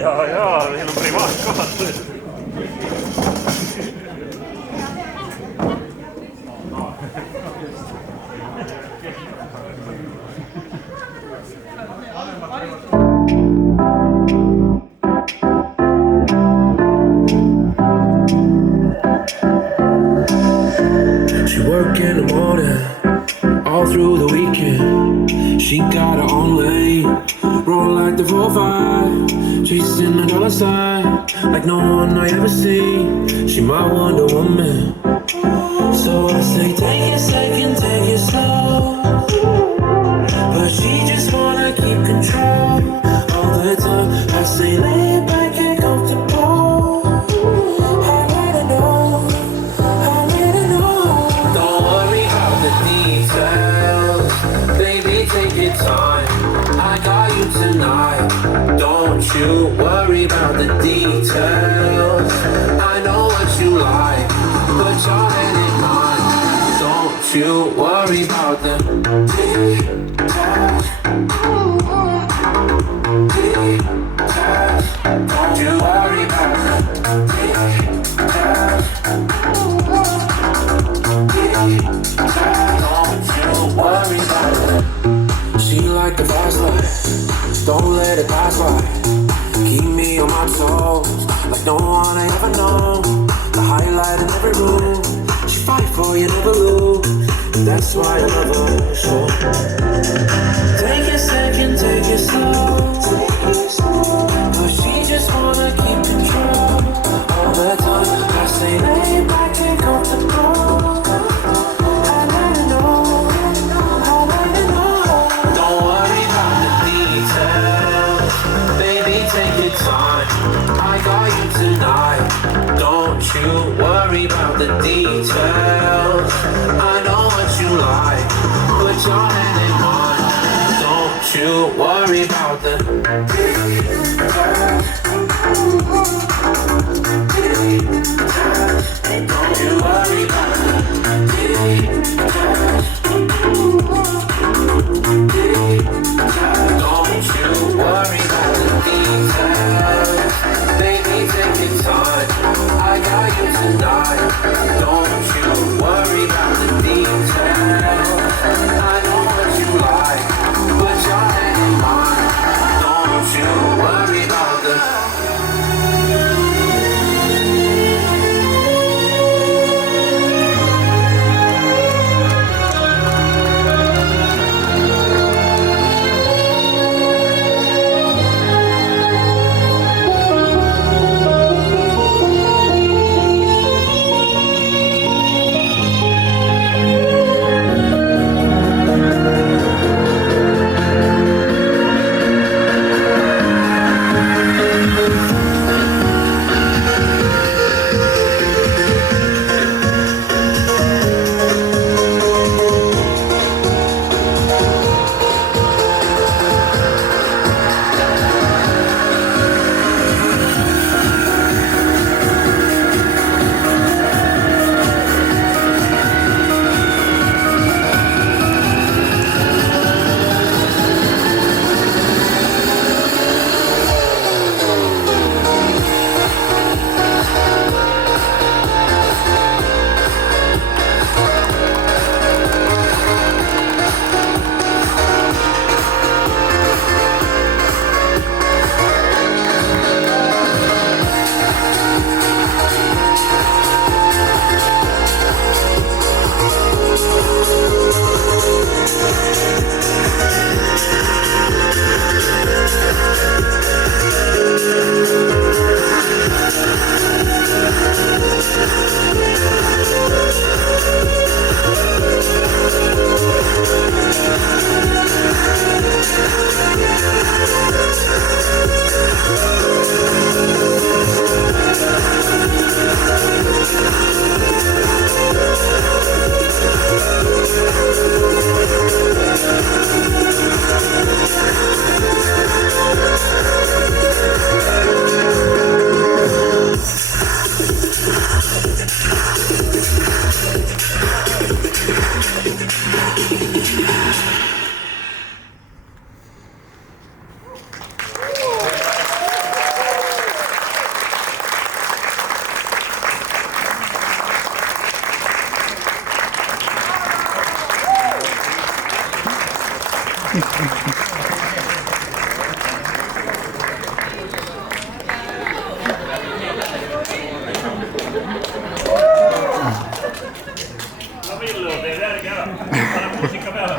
Jaa, meil on privaatkohad. She work in the morning, all through the weekend. She got her own lane, roll like the 4-5, chasing the dollar sign like no one I ever see. She my Wonder Woman, so I say take it second, take it slow. But she just wanna keep control all the time. I say lay it back and comfortable. I let her know, I let her know. Don't worry about the details, baby, take your time. I got you tonight. Don't you worry about the details. I know what you like, put your head in mine. Don't you worry about the details. Don't you worry about the details. Don't you worry about it. She like the fast life, don't let it pass by. Keep me on my toes, like no one I ever know. The highlight in every move, she fight for you, never lose. And that's why I love her so. Take a second, take it slow. But she just wanna keep control all the time. I say lay back and comfortable. I let her know, I let her know. Don't worry about the details, baby, take your time. I got you tonight. Don't you worry about the details. I know what you like, put your hand in mine. Don't you worry about the details. Don't you worry about the details. Don't you worry about the details. Baby, take your time. I got you tonight. Don't you worry about the details. I know what you like, put your hand in mine. Don't you worry about the No Villu, det där är musiikka vielä.